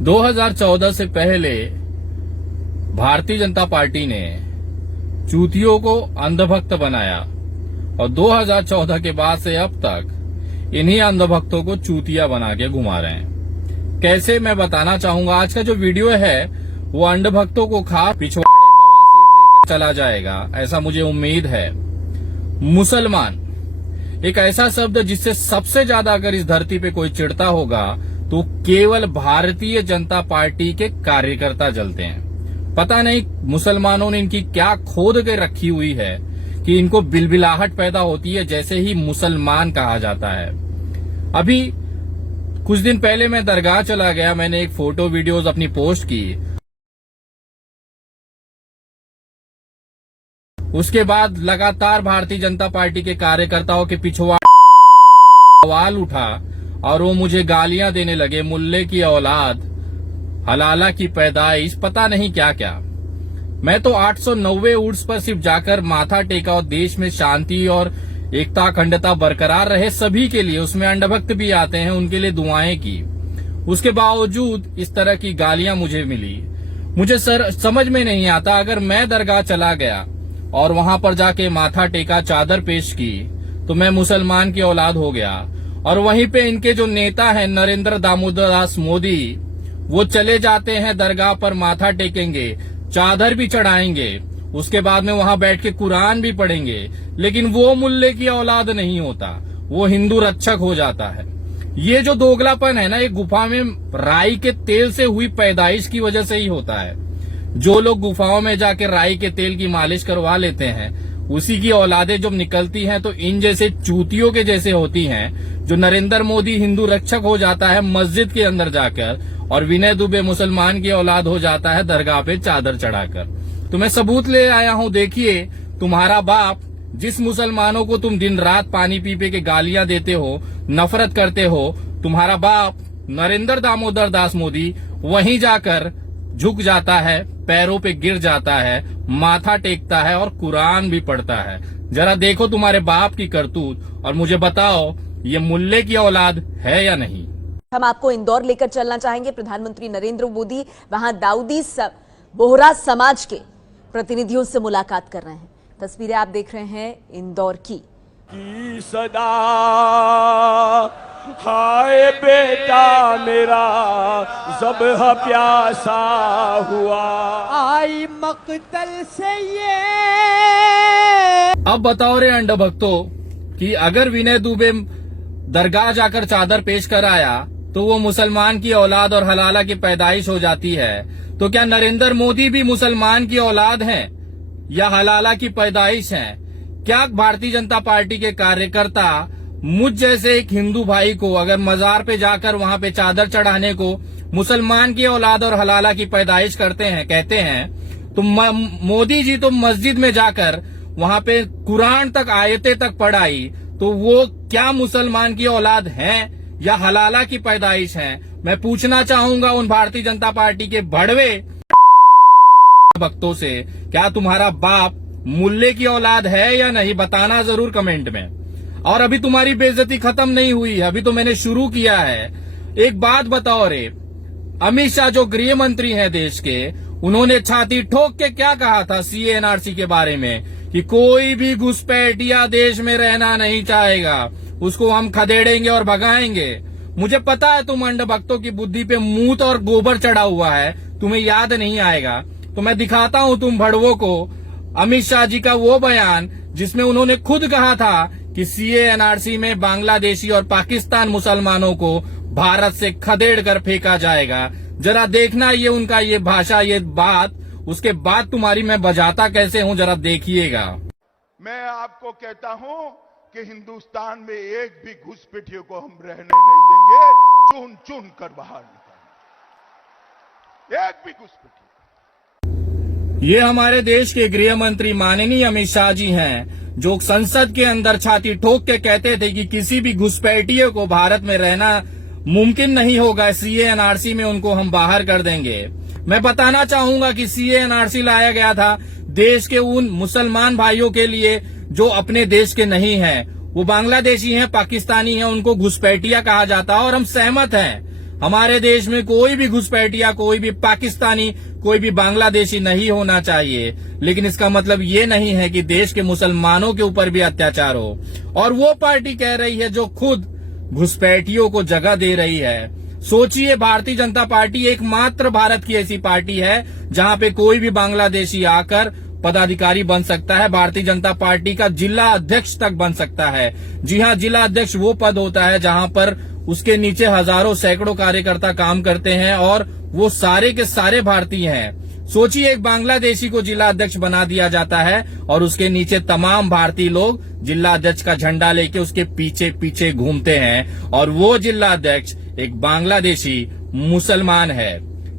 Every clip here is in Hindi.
2014 से पहले भारतीय जनता पार्टी ने चूतियों को अंधभक्त बनाया और 2014 के बाद से अब तक इन्हीं अंधभक्तों को चूतिया बना के घुमा रहे हैं। कैसे, मैं बताना चाहूंगा। आज का जो वीडियो है वो अंधभक्तों को खा पिछवाड़े बवासीर देकर चला जाएगा, ऐसा मुझे उम्मीद है। मुसलमान एक ऐसा शब्द जिससे सबसे ज्यादा अगर इस धरती पे कोई चिढ़ता होगा तो केवल भारतीय जनता पार्टी के कार्यकर्ता जलते हैं। पता नहीं मुसलमानों ने इनकी क्या खोद के रखी हुई है कि इनको बिलबिलाहट पैदा होती है जैसे ही मुसलमान कहा जाता है। अभी कुछ दिन पहले मैं दरगाह चला गया, मैंने एक फोटो वीडियोस अपनी पोस्ट की। उसके बाद लगातार भारतीय जनता पार्टी के कार्यकर्ताओं के पिछवाड़े सवाल उठा और वो मुझे गालियां देने लगे, मुल्ले की औलाद, हलाला की पैदाइश, पता नहीं क्या क्या। मैं तो 890 उर्स पर सिर्फ जाकर माथा टेका और देश में शांति और एकता अखंडता बरकरार रहे सभी के लिए, उसमें अंधभक्त भी आते हैं, उनके लिए दुआएं की। उसके बावजूद इस तरह की गालियां मुझे मिली। मुझे समझ में नहीं आता, अगर मैं दरगाह चला गया और वहां पर जाके माथा टेका, चादर पेश की, तो मैं मुसलमान की औलाद हो गया। और वहीं पे इनके जो नेता हैं नरेंद्र दामोदर दास मोदी, वो चले जाते हैं दरगाह पर, माथा टेकेंगे, चादर भी चढ़ाएंगे, उसके बाद में वहां बैठ के कुरान भी पढ़ेंगे, लेकिन वो मुल्ले की औलाद नहीं होता, वो हिंदू रक्षक हो जाता है। ये जो दोगलापन है ना, ये गुफा में राई के तेल से हुई पैदाइश की वजह से ही होता है। जो लोग गुफाओं में जाके राई के तेल की मालिश करवा लेते हैं, उसी की औलादें जब निकलती हैं तो इन जैसे चूतियों के जैसे होती हैं। जो नरेंद्र मोदी हिंदू रक्षक हो जाता है मस्जिद के अंदर जाकर, और विनय दुबे मुसलमान की औलाद हो जाता है दरगाह पे चादर चढ़ाकर। तो मैं सबूत ले आया हूं, देखिए तुम्हारा बाप, जिस मुसलमानों को तुम दिन रात पानी पी पी के गालियां देते हो, नफरत करते हो, तुम्हारा बाप नरेंद्र दामोदर दास मोदी वहीं जाकर झुक जाता है, पैरों पे गिर जाता है, माथा टेकता है और कुरान भी पढ़ता है। जरा देखो तुम्हारे बाप की करतूत और मुझे बताओ ये मुल्ले की औलाद है या नहीं। हम आपको इंदौर लेकर चलना चाहेंगे। प्रधानमंत्री नरेंद्र मोदी वहां दाऊदी बोहरा समाज के प्रतिनिधियों से मुलाकात कर रहे हैं। तस्वीरें आप देख रहे हैं इंदौर की। सदा हाय बेटा मेरा ज़ब्ह प्यासा हुआ, आई मक़तल से ये। अब बताओ रे अंधभक्तों कि अगर विनय दुबे दरगाह जाकर चादर पेश कर आया तो वो मुसलमान की औलाद और हलाला की पैदाइश हो जाती है, तो क्या नरेंद्र मोदी भी मुसलमान की औलाद हैं या हलाला की पैदाइश हैं? क्या भारतीय जनता पार्टी के कार्यकर्ता मुझ जैसे एक हिंदू भाई को अगर मजार पे जाकर वहां पे चादर चढ़ाने को मुसलमान की औलाद और हलाला की पैदाइश करते हैं, कहते हैं, तो मोदी जी तो मस्जिद में जाकर वहां पे कुरान तक, आयतें तक पढ़ाई, तो वो क्या मुसलमान की औलाद हैं या हलाला की पैदाइश हैं? मैं पूछना चाहूंगा उन भारतीय जनता पार्टी के भड़वे भक्तों से, क्या तुम्हारा बाप मुल्ले की औलाद है या नहीं? बताना जरूर कमेंट में। और अभी तुम्हारी बेइज्जती खत्म नहीं हुई है, अभी तो मैंने शुरू किया है। एक बात बताओ रे, अमित शाह जो गृह मंत्री हैं देश के, उन्होंने छाती ठोक के क्या कहा था सीए एनआरसी के बारे में कि कोई भी घुसपैठिया देश में रहना नहीं चाहेगा, उसको हम खदेड़ेंगे और भगाएंगे। मुझे पता है तुम अंधभक्तों की बुद्धि पे मूत और गोबर चढ़ा हुआ है, तुम्हें याद नहीं आएगा। तो मैं दिखाता हूं तुम भड़वों को अमित शाह जी का वो बयान जिसमें उन्होंने खुद कहा था कि सीए एनआरसी में बांग्लादेशी और पाकिस्तान मुसलमानों को भारत से खदेड़ कर फेंका जाएगा। जरा देखना ये उनका ये भाषा, ये बात, उसके बाद तुम्हारी मैं बजाता कैसे हूं जरा देखिएगा। मैं आपको कहता हूं कि हिंदुस्तान में एक भी घुसपैठियों को हम रहने नहीं देंगे, चुन चुन कर बाहर निकालेंगे, एक भी घुसपैठिया। ये हमारे देश के गृह मंत्री माननीय अमित शाह जी हैं, जो संसद के अंदर छाती ठोक के कहते थे कि किसी भी घुसपैठियों को भारत में रहना मुमकिन नहीं होगा, सीए एनआरसी में उनको हम बाहर कर देंगे। मैं बताना चाहूंगा कि सीए एनआरसी लाया गया था देश के उन मुसलमान भाइयों के लिए जो अपने देश के नहीं हैं, वो बांग्लादेशी हैं, पाकिस्तानी हैं, उनको घुसपैठिया कहा जाता है और हम सहमत हैं। हमारे देश में कोई भी घुसपैठिया, कोई भी पाकिस्तानी, कोई भी बांग्लादेशी नहीं होना चाहिए। लेकिन इसका मतलब ये नहीं है कि देश के मुसलमानों के ऊपर भी अत्याचार हो। और वो पार्टी कह रही है जो खुद घुसपैठियों को जगह दे रही है। सोचिए, भारतीय जनता पार्टी एकमात्र भारत की ऐसी पार्टी है जहां पे कोई भी बांग्लादेशी आकर पदाधिकारी बन सकता है, भारतीय जनता पार्टी का जिला अध्यक्ष तक बन सकता है। जी हां, जिला अध्यक्ष वो पद होता है जहां पर उसके नीचे हजारों सैकड़ों कार्यकर्ता काम करते हैं और वो सारे के सारे भारतीय हैं। सोचिए, एक बांग्लादेशी को जिला अध्यक्ष बना दिया जाता है और उसके नीचे तमाम भारतीय लोग जिला अध्यक्ष का झंडा लेके उसके पीछे पीछे घूमते हैं और वो जिला अध्यक्ष एक बांग्लादेशी मुसलमान है।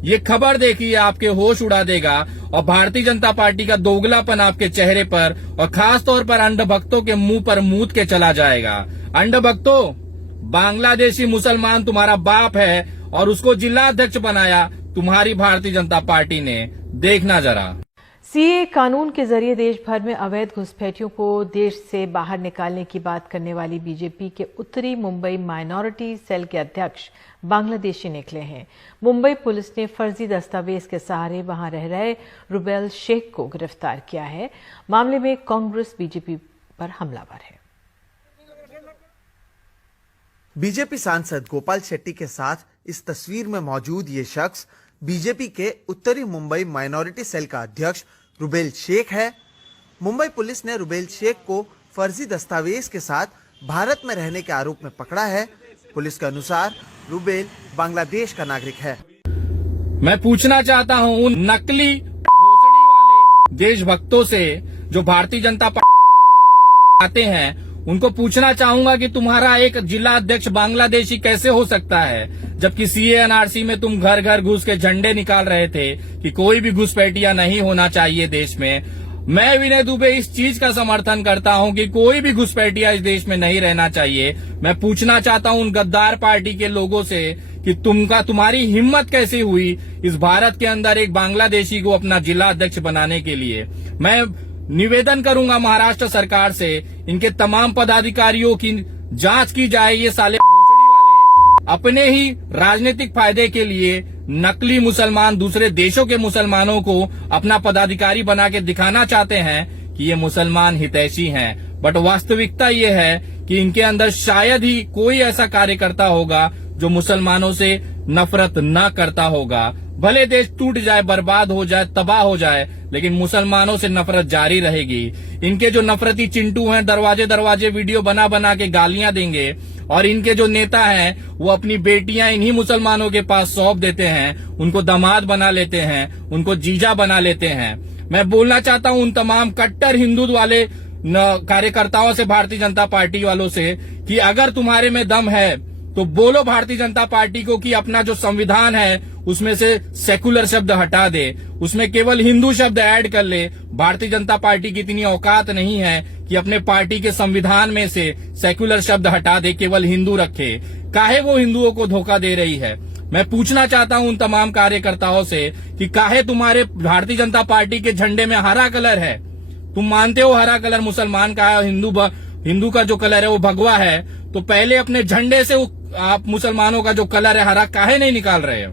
ये खबर देखिए, आपके होश उड़ा देगा और भारतीय जनता पार्टी का दोगलापन आपके चेहरे पर और खास तौर पर अंधभक्तों के मुंह पर मूत के चला जाएगा। अंधभक्तों, बांग्लादेशी मुसलमान तुम्हारा बाप है और उसको जिला अध्यक्ष बनाया तुम्हारी भारतीय जनता पार्टी ने। देखना जरा। सीए कानून के जरिए देश भर में अवैध घुसपैठियों को देश से बाहर निकालने की बात करने वाली बीजेपी के उत्तरी मुंबई माइनॉरिटी सेल के अध्यक्ष बांग्लादेशी निकले हैं। मुंबई पुलिस ने फर्जी दस्तावेज के सहारे वहां रह रहे रुबेल शेख को गिरफ्तार किया है। मामले में कांग्रेस बीजेपी पर हमलावर है। बीजेपी सांसद गोपाल शेट्टी के साथ इस तस्वीर में मौजूद ये शख्स बीजेपी के उत्तरी मुंबई माइनॉरिटी सेल का अध्यक्ष रुबेल शेख है। मुंबई पुलिस ने रुबेल शेख को फर्जी दस्तावेज के साथ भारत में रहने के आरोप में पकड़ा है। पुलिस के अनुसार रुबेल बांग्लादेश का नागरिक है। मैं पूछना चाहता हूं उन नकली भोसड़ी वाले देशभक्तों से जो भारतीय जनता पार्टी आते हैं, उनको पूछना चाहूंगा कि तुम्हारा एक जिला अध्यक्ष बांग्लादेशी कैसे हो सकता है, जबकि सीए एनआरसी में तुम घर घर घुस के झंडे निकाल रहे थे कि कोई भी घुसपैठिया नहीं होना चाहिए देश में। मैं विनय दुबे इस चीज का समर्थन करता हूं कि कोई भी घुसपैठिया इस देश में नहीं रहना चाहिए। मैं पूछना चाहता हूं उन गद्दार पार्टी के लोगों से कि तुम्हारी हिम्मत कैसे हुई इस भारत के अंदर एक बांग्लादेशी को अपना जिला अध्यक्ष बनाने के लिए। मैं निवेदन करूंगा महाराष्ट्र सरकार से, इनके तमाम पदाधिकारियों की जांच की जाए। ये साले भोसड़ी वाले अपने ही राजनीतिक फायदे के लिए नकली मुसलमान, दूसरे देशों के मुसलमानों को अपना पदाधिकारी बना के दिखाना चाहते हैं कि ये मुसलमान हितैषी हैं। बट वास्तविकता ये है कि इनके अंदर शायद ही कोई ऐसा कार्यकर्ता होगा जो मुसलमानों से नफरत न करता होगा। भले देश टूट जाए, बर्बाद हो जाए, तबाह हो जाए, लेकिन मुसलमानों से नफरत जारी रहेगी। इनके जो नफरती चिंटू हैं, दरवाजे दरवाजे वीडियो बना बना के गालियां देंगे और इनके जो नेता हैं वो अपनी बेटियां इन्हीं मुसलमानों के पास सौंप देते हैं, उनको दामाद बना लेते हैं, उनको जीजा बना लेते हैं। मैं बोलना चाहता हूं उन तमाम कट्टर हिंदू वाले कार्यकर्ताओं से, भारतीय जनता पार्टी वालों से, कि अगर तुम्हारे में दम है तो बोलो भारतीय जनता पार्टी को कि अपना जो संविधान है उसमें से सेकुलर शब्द हटा दे, उसमें केवल हिंदू शब्द ऐड कर ले। भारतीय जनता पार्टी की इतनी औकात नहीं है कि अपने पार्टी के संविधान में से सेकुलर शब्द हटा दे, केवल हिंदू रखे। काहे वो हिंदुओं को धोखा दे रही है। मैं पूछना चाहता हूं उन तमाम कार्यकर्ताओं से कि काहे तुम्हारे भारतीय जनता पार्टी के झंडे में हरा कलर है। तुम मानते हो हरा कलर मुसलमान का है, हिंदू का जो कलर है वो भगवा है, तो पहले अपने झंडे से आप मुसलमानों का जो कलर है हरा काहे नहीं निकाल रहे हो।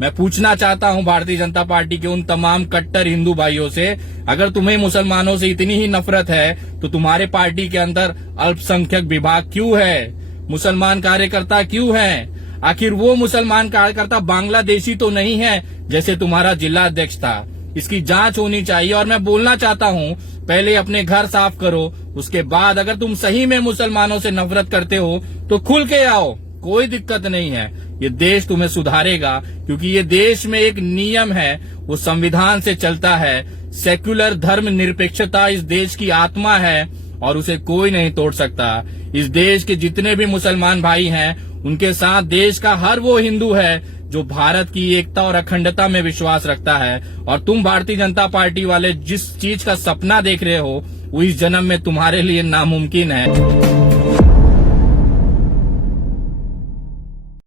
मैं पूछना चाहता हूं भारतीय जनता पार्टी के उन तमाम कट्टर हिंदू भाइयों से, अगर तुम्हें मुसलमानों से इतनी ही नफरत है तो तुम्हारे पार्टी के अंदर अल्पसंख्यक विभाग क्यों है, मुसलमान कार्यकर्ता क्यों हैं? आखिर वो मुसलमान कार्यकर्ता बांग्लादेशी तो नहीं है जैसे तुम्हारा जिला अध्यक्ष था। इसकी जांच होनी चाहिए। और मैं बोलना चाहता हूं, पहले अपने घर साफ करो, उसके बाद अगर तुम सही में मुसलमानों से नफरत करते हो तो खुल के आओ, कोई दिक्कत नहीं है। ये देश तुम्हें सुधारेगा, क्योंकि ये देश में एक नियम है, वो संविधान से चलता है। सेक्युलर धर्म निरपेक्षता इस देश की आत्मा है और उसे कोई नहीं तोड़ सकता। इस देश के जितने भी मुसलमान भाई हैं, उनके साथ देश का हर वो हिंदू है जो भारत की एकता और अखंडता में विश्वास रखता है। और तुम भारतीय जनता पार्टी वाले जिस चीज का सपना देख रहे हो वो इस जन्म में तुम्हारे लिए नामुमकिन है।